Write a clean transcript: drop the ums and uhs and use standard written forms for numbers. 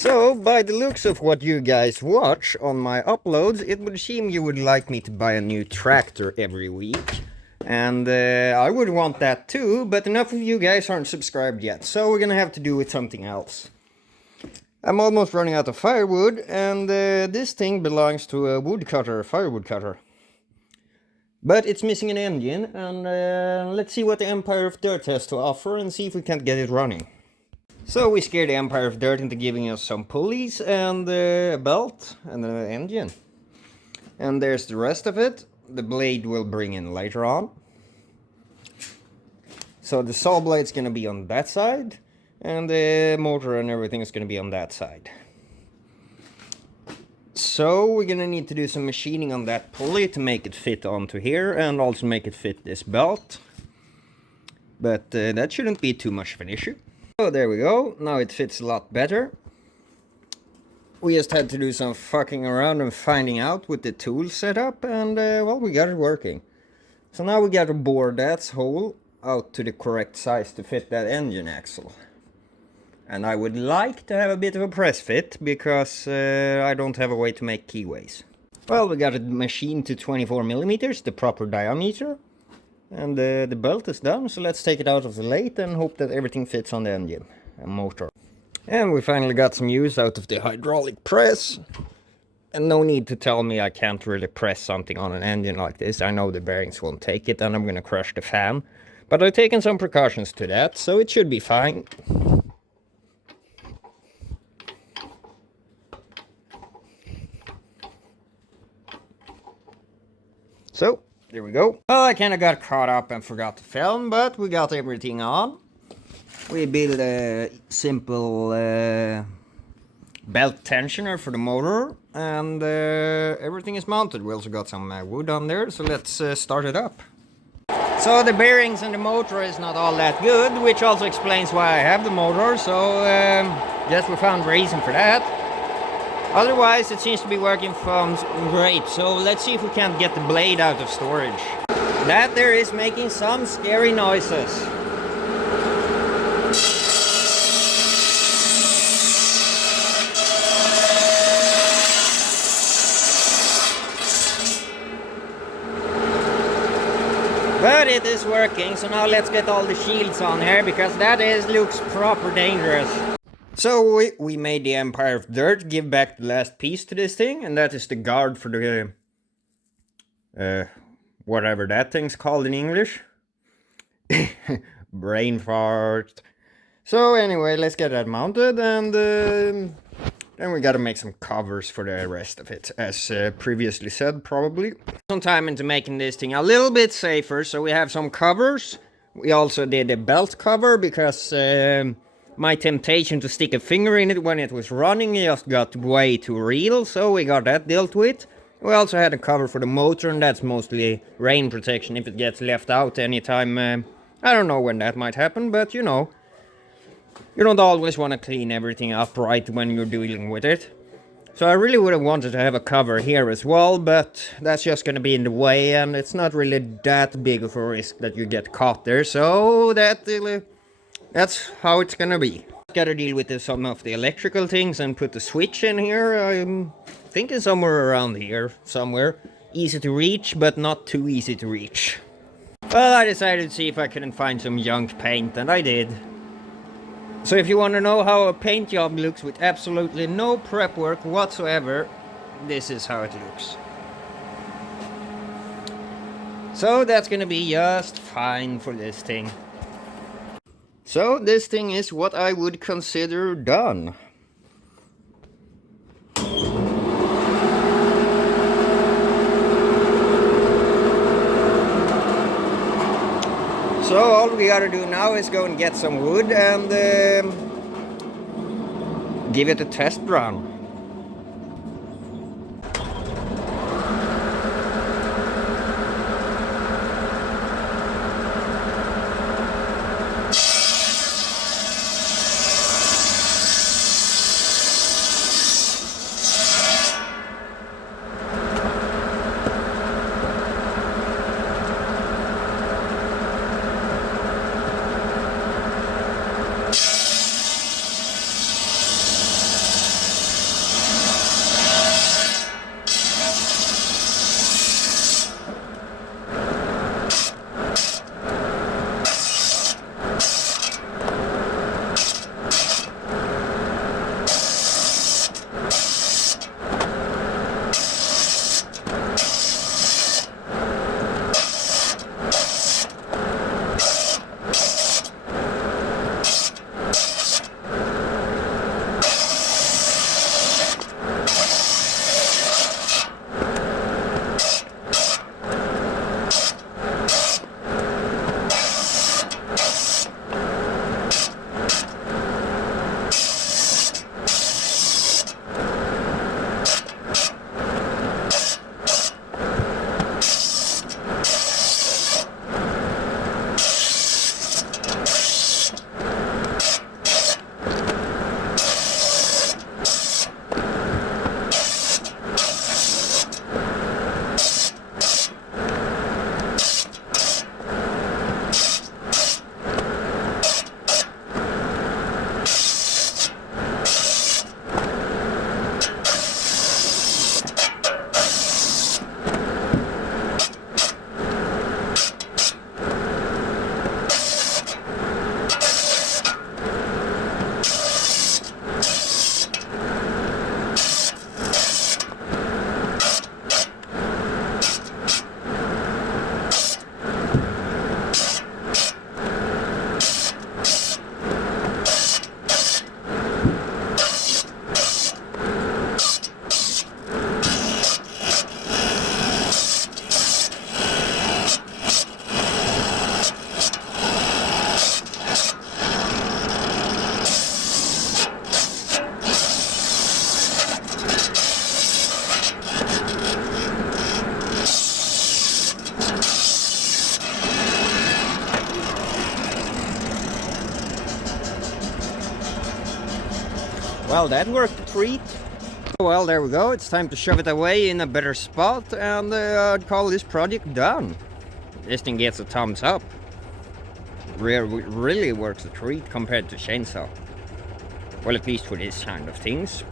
So, by the looks of what you guys watch on my uploads, it would seem you would like me to buy a new tractor every week. And I would want that too, but enough of you guys aren't subscribed yet, so we're gonna have to do with something else. I'm almost running out of firewood, and this thing belongs to a woodcutter, firewood cutter. But it's missing an engine, and let's see what the Empire of Dirt has to offer and see if we can't get it running. So we scared the Empire of Dirt into giving us some pulleys and a belt and an engine. And there's the rest of it. The blade will bring in later on. So the saw blade's gonna be on that side, and the motor and everything is gonna be on that side. So we're gonna need to do some machining on that pulley to make it fit onto here and also make it fit this belt. But that shouldn't be too much of an issue. So there we go, now it fits a lot better. We just had to do some fucking around and finding out with the tool setup, and well, we got it working. So now we got to bore that hole out to the correct size to fit that engine axle. And I would like to have a bit of a press fit, because I don't have a way to make keyways. Well, we got it machined to 24 millimeters, the proper diameter. And the belt is done, so let's take it out of the lathe and hope that everything fits on the engine and motor. And we finally got some use out of the hydraulic press. And no need to tell me I can't really press something on an engine like this. I know the bearings won't take it and I'm gonna crush the fan. But I've taken some precautions to that, so it should be fine. So, there we go. Well, I kind of got caught up and forgot to film, but we got everything on. We built a simple belt tensioner for the motor, and everything is mounted. We also got some wood on there, so let's start it up. So the bearings and the motor is not all that good, which also explains why I have the motor, so yes, we found reason for that. Otherwise, it seems to be working from great, so let's see if we can't get the blade out of storage. That there is making some scary noises. But it is working, so now let's get all the shields on here, because that looks proper dangerous. So we made the Empire of Dirt give back the last piece to this thing, and that is the guard for the whatever that thing's called in English. Brain fart. So anyway, let's get that mounted, and then we gotta make some covers for the rest of it, as previously said, probably. Some time into making this thing a little bit safer, so we have some covers. We also did a belt cover, because my temptation to stick a finger in it when it was running just got way too real, so we got that dealt with. We also had a cover for the motor, and that's mostly rain protection if it gets left out anytime. I don't know when that might happen, but you know, you don't always want to clean everything up right when you're dealing with it. So I really would have wanted to have a cover here as well, but that's just going to be in the way, and it's not really that big of a risk that you get caught there, so that's how it's gonna be. Gotta deal with some of the electrical things and put the switch in here. I'm thinking somewhere around here, somewhere. Easy to reach, but not too easy to reach. Well, I decided to see if I couldn't find some junk paint, and I did. So if you want to know how a paint job looks with absolutely no prep work whatsoever, this is how it looks. So that's gonna be just fine for this thing. So this thing is what I would consider done. So all we gotta do now is go and get some wood and give it a test run. Well, that worked a treat. Well, there we go. It's time to shove it away in a better spot and call this project done. This thing gets a thumbs up. Really works a treat compared to chainsaw. Well, at least for this kind of things.